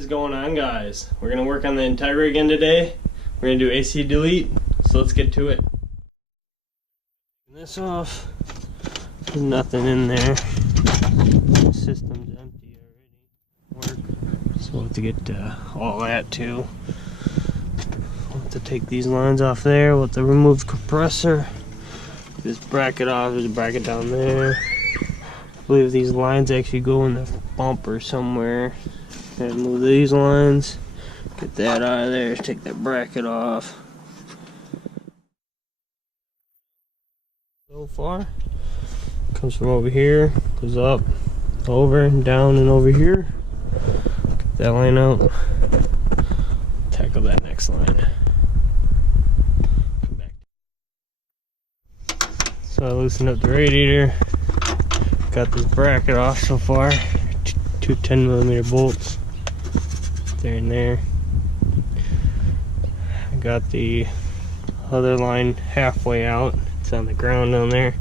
is going on, guys? We're gonna work on the Integra again today. We're gonna do AC delete, so let's get to it. Turn this off. There's nothing in there. The system's empty already. So we'll have to get all that too. We'll have to take these lines off there. We'll have to remove the compressor. Get this bracket off. There's a bracket down there. I believe these lines actually go in the bumper somewhere. Gotta move these lines. Get that out of there. Take that bracket off. So far, comes from over here, goes up, over, and down, and over here. Get that line out. Tackle that next line. Come back. So I loosened up the radiator. Got this bracket off so far. Two 10mm bolts. There and there. I got the other line halfway out. It's on the ground down there.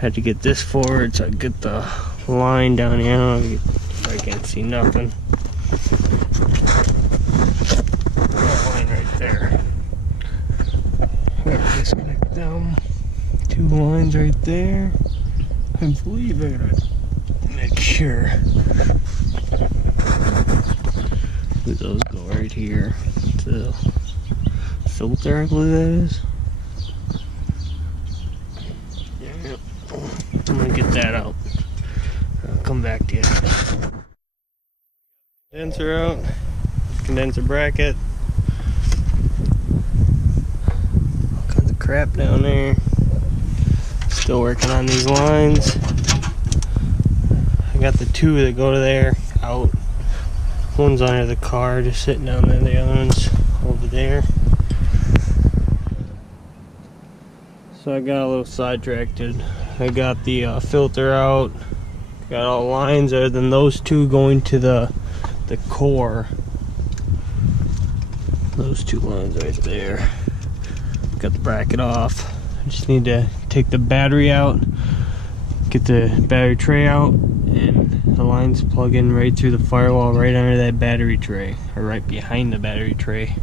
Had to get this forward so I get the line down here. I can't see nothing. That line right there. Gotta disconnect them. Two lines right there. I believe I gotta make sure. Those go right here. The filter, I believe that is. Yeah. I'm gonna get that out. I'll come back to you. Condenser out. Condenser bracket. All kinds of crap down there. Still working on these lines. I got the two that go to there out. One's under the car, just sitting down there. The other one's over there. So I got a little sidetracked. I got the filter out. Got all lines other than those two going to the core. Those two lines right there. Got the bracket off. I just need to take the battery out, get the battery tray out, and the lines plug in right through the firewall right under that battery tray, or right behind the battery tray.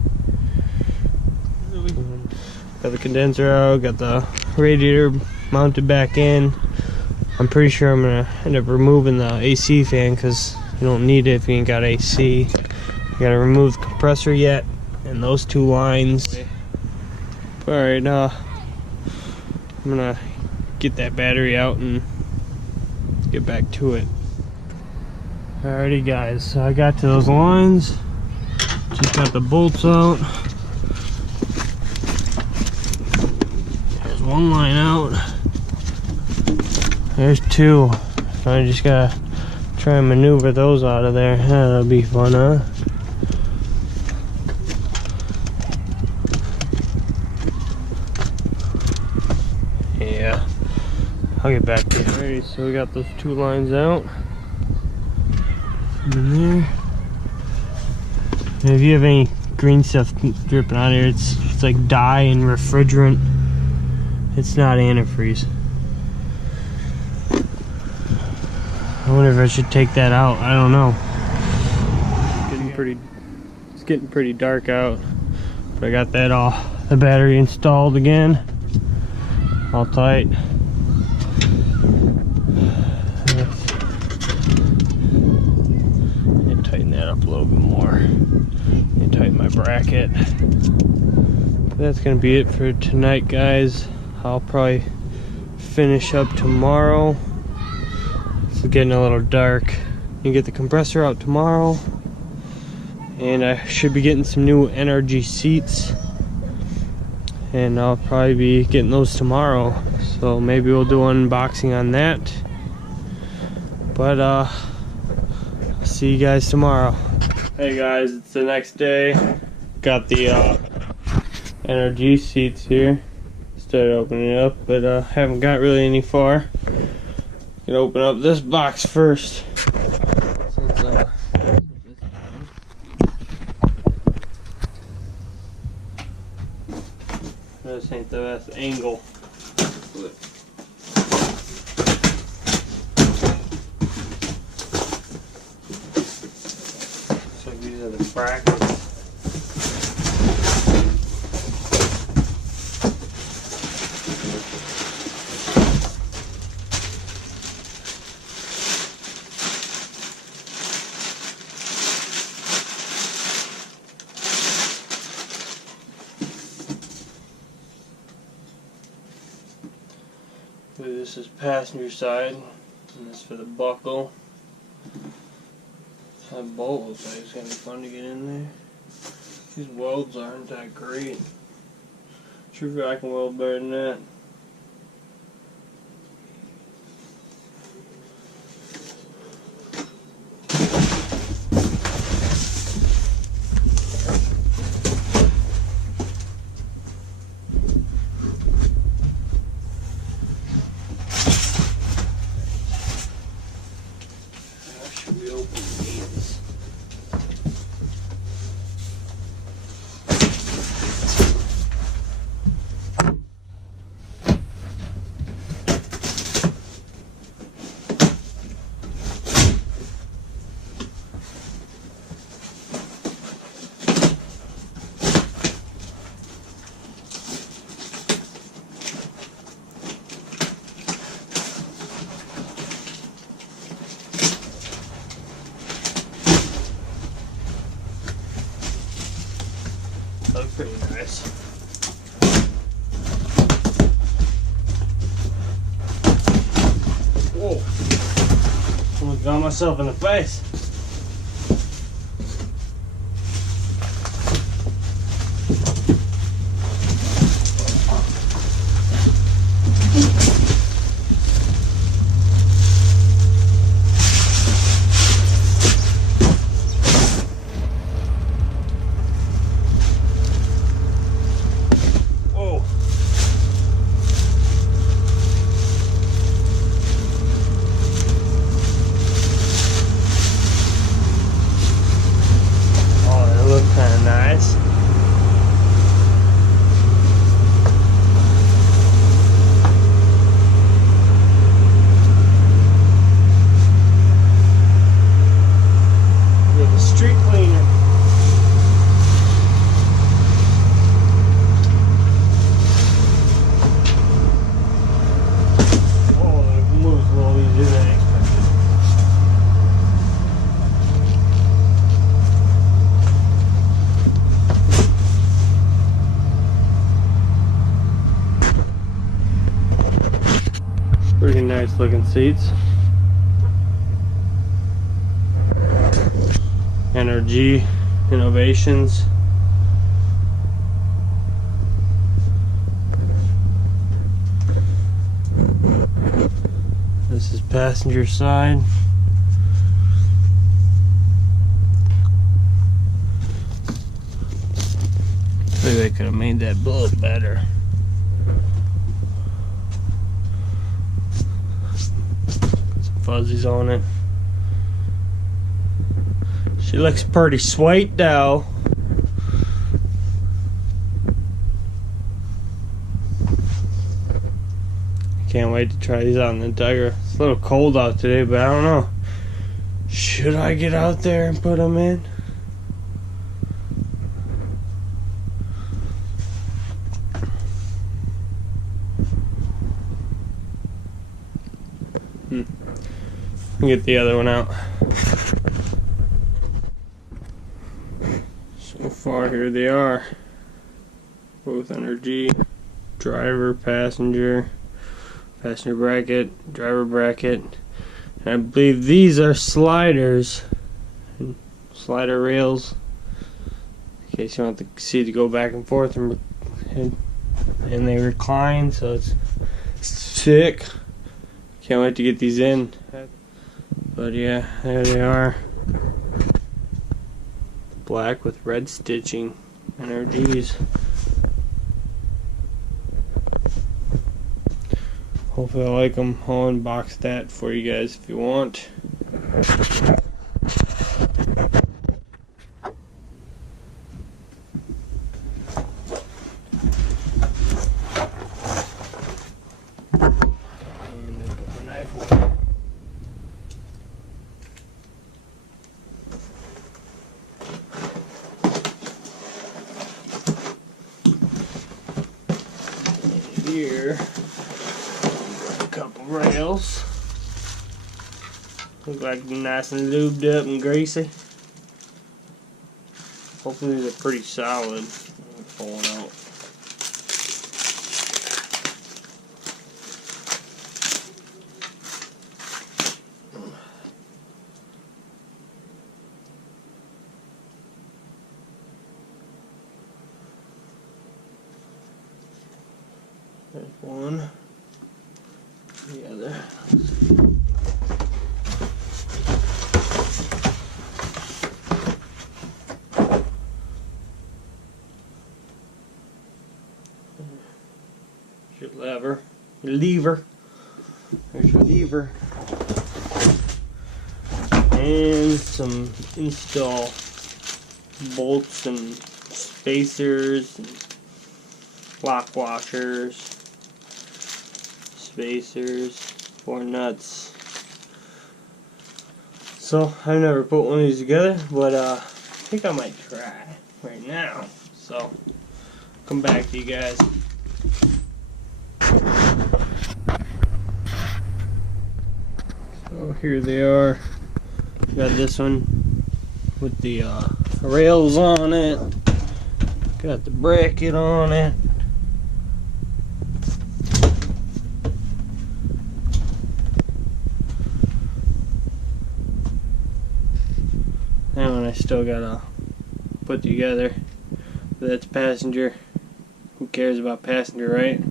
Got the condenser out, got the radiator mounted back in. I'm pretty sure I'm gonna end up removing the AC fan because you don't need it if you ain't got AC. I gotta remove the compressor yet, and those two lines. Alright, I'm gonna get that battery out and get back to it. Alrighty guys, so I got to those lines. Just got the bolts out. There's one line out. There's two. I just gotta try and maneuver those out of there. That'll be fun, huh? Yeah. I'll get back to you. Alrighty, so we got those two lines out. In there. And if you have any green stuff dripping out here, it's like dye and refrigerant. It's not antifreeze. I wonder if I should take that out. I don't know. It's getting pretty dark out. But I got that the battery installed again. All tight. And tighten that up a little bit more. And tighten my bracket. That's gonna be it for tonight, guys. I'll probably finish up tomorrow. It's getting a little dark. You can get the compressor out tomorrow. And I should be getting some new NRG seats. And I'll probably be getting those tomorrow, so maybe we'll do an unboxing on that. But I'll see you guys tomorrow. Hey guys, it's the next day. Got the NRG seats here. Started opening it up, but haven't got really any far. Gonna open up this box first. This ain't the best angle. So these brackets. This is passenger side, and this for the buckle. That bolt looks like it's gonna be fun to get in there. These welds aren't that great. Sure if I can weld better than that. Looks pretty nice. Whoa! Almost got myself in the face. Pretty nice looking seats. NRG Innovations. This is passenger side. Maybe I could have made that bullet better. Fuzzies on it. She looks pretty sweet though. Can't wait to try these out in the Integra. It's a little cold out today, but I don't know. Should I get out there and put them in? Get the other one out. So far, here they are. Both NRG. Driver, passenger bracket, driver bracket. And I believe these are sliders. Slider rails. In case you want the seat to go back and forth and they recline, so it's sick. Can't wait to get these in. But yeah, there they are. Black with red stitching. NRGs. Hopefully I like them. I'll unbox that for you guys if you want. couple rails. Look like they're nice and lubed up and greasy. Hopefully they're pretty solid. Falling out. There's one. The other. Your lever. Your lever. There's your lever. And some install bolts and spacers and lock washers, spacers, 4 nuts. So I've never put one of these together, but I think I might try right now. So come back to you guys. So here they are. Got this one with the rails on it. Got the bracket on it. That one I still gotta put together. But that's passenger. Who cares about passenger, right?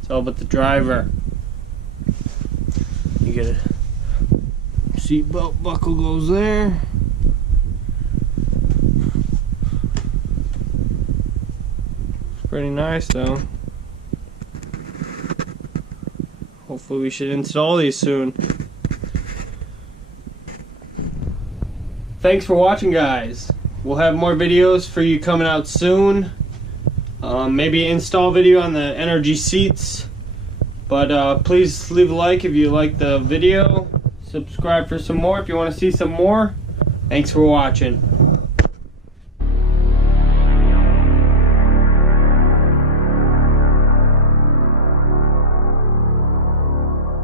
It's all about the driver. You get a seatbelt buckle goes there. It's pretty nice though. Hopefully we should install these soon. Thanks for watching, guys. We'll have more videos for you coming out soon. Maybe an install video on the energy seats. But please leave a like if you like the video. Subscribe for some more if you want to see some more. Thanks for watching.